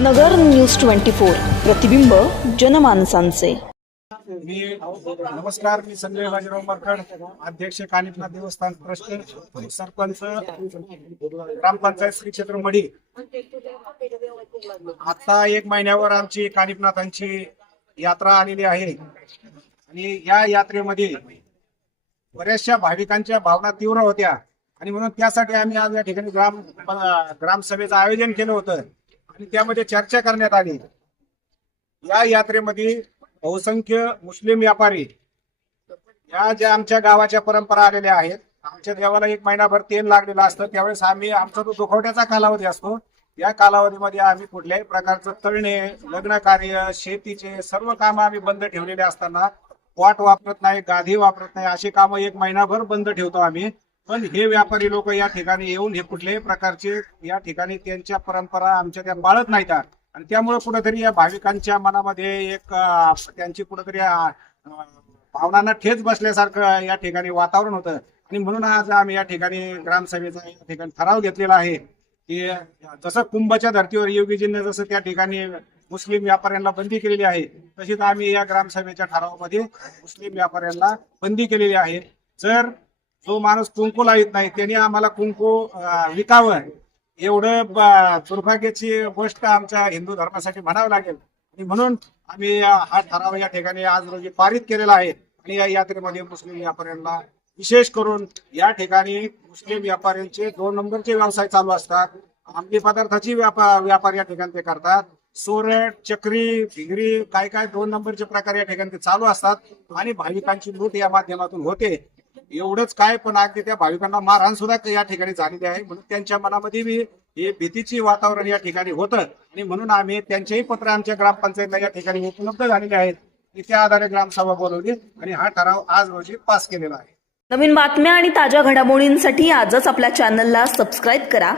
नगर news twenty four. प्रतिबिंब जनमानसांचे. मी नमस्कार मी संजय बाजीराव मरकड अध्यक्ष कानिपनाथ देवस्थान ट्रस्ट सरपंच ग्रामपंचायत श्री क्षेत्र मडी आता एक महिन्यावर आमची कानिफनाथांची यात्रा आलेली आहे. आणि या यात्रेमध्ये बऱ्याचशा भाविकांच्या भावना तीव्र होत्या. आणि म्हणून त्यासाठी आम्ही आज या ठिकाणी ग्राम ग्रामसभेचं आयोजन केलं होतं. आणि त्यामध्ये चर्चा करण्यात आली. या यात्रेमध्ये बहुसंख्य मुस्लिम व्यापारी या ज्या आमच्या गावाच्या परंपरा आलेल्या आहेत आमच्या देवाला एक महिनाभर तेल लागलेलं असतं त्यावेळेस आम्ही आमचा जो दुखवट्याचा कालावधी असतो. या कालावधीमध्ये आम्ही कुठल्याही प्रकारचं तळणे लग्न कार्य शेतीचे सर्व कामं आम्ही बंद ठेवलेले असताना वाट वापरत नाही गाधी वापरत नाही अशी कामं एक महिनाभर बंद ठेवतो आम्ही. पण हे व्यापारी लोक या ठिकाणी येऊन हे कुठल्याही प्रकारचे या ठिकाणी त्यांच्या परंपरा आमच्या त्या पाळत नाहीत. आणि त्यामुळे कुठेतरी या भाविकांच्या मनामध्ये एक त्यांची कुठेतरी भावनांना ठेच बसल्यासारखं या ठिकाणी वातावरण होतं. आणि म्हणून आज आम्ही या ठिकाणी ग्रामसभेचा या ठिकाणी ठराव घेतलेला आहे की जसं कुंभच्या धर्तीवर योगीजींनी जसं त्या ठिकाणी मुस्लिम व्यापाऱ्यांना बंदी केलेली आहे तशीच आम्ही या ग्रामसभेच्या ठरावामध्ये मुस्लिम व्यापाऱ्यांना बंदी केलेली आहे. जर जो माणूस कुंकू लावित नाही त्यांनी आम्हाला कुंकू विकावं. एवढं दुर्भाग्याची गोष्ट आमच्या हिंदू धर्मासाठी म्हणावं लागेल. आणि म्हणून आम्ही हा ठराव या ठिकाणी आज रोजी पारित केलेला आहे. आणि या यात्रेमध्ये मुस्लिम व्यापाऱ्यांना विशेष करून या ठिकाणी मुस्लिम व्यापाऱ्यांचे दोन नंबरचे व्यवसाय चालू असतात. अंमली पदार्थाची व्यापार व्यापार या ठिकाणी ते करतात. सोरट चक्री भिगरी काय काय दोन नंबरचे प्रकार या ठिकाणी ते चालू असतात. आणि भाविकांची लूट या माध्यमातून होते. एवढंच काय पण अगदी त्या भाविकांना मारहाण सुद्धा या ठिकाणी झालेली आहे. म्हणून त्यांच्या मनामध्ये बी हे भीतीची वातावरण या ठिकाणी होतं. आणि म्हणून आम्ही त्यांचेही पत्र आमच्या ग्रामपंचायतला या ठिकाणी उपलब्ध झालेले आहेत. त्या आधारे ग्रामसभा बोलवली आणि हा ठराव आज रोजी पास केलेला आहे. नवीन बातम्या आणि ताज्या घडामोडींसाठी आजच आपल्या चॅनलला सबस्क्राईब करा.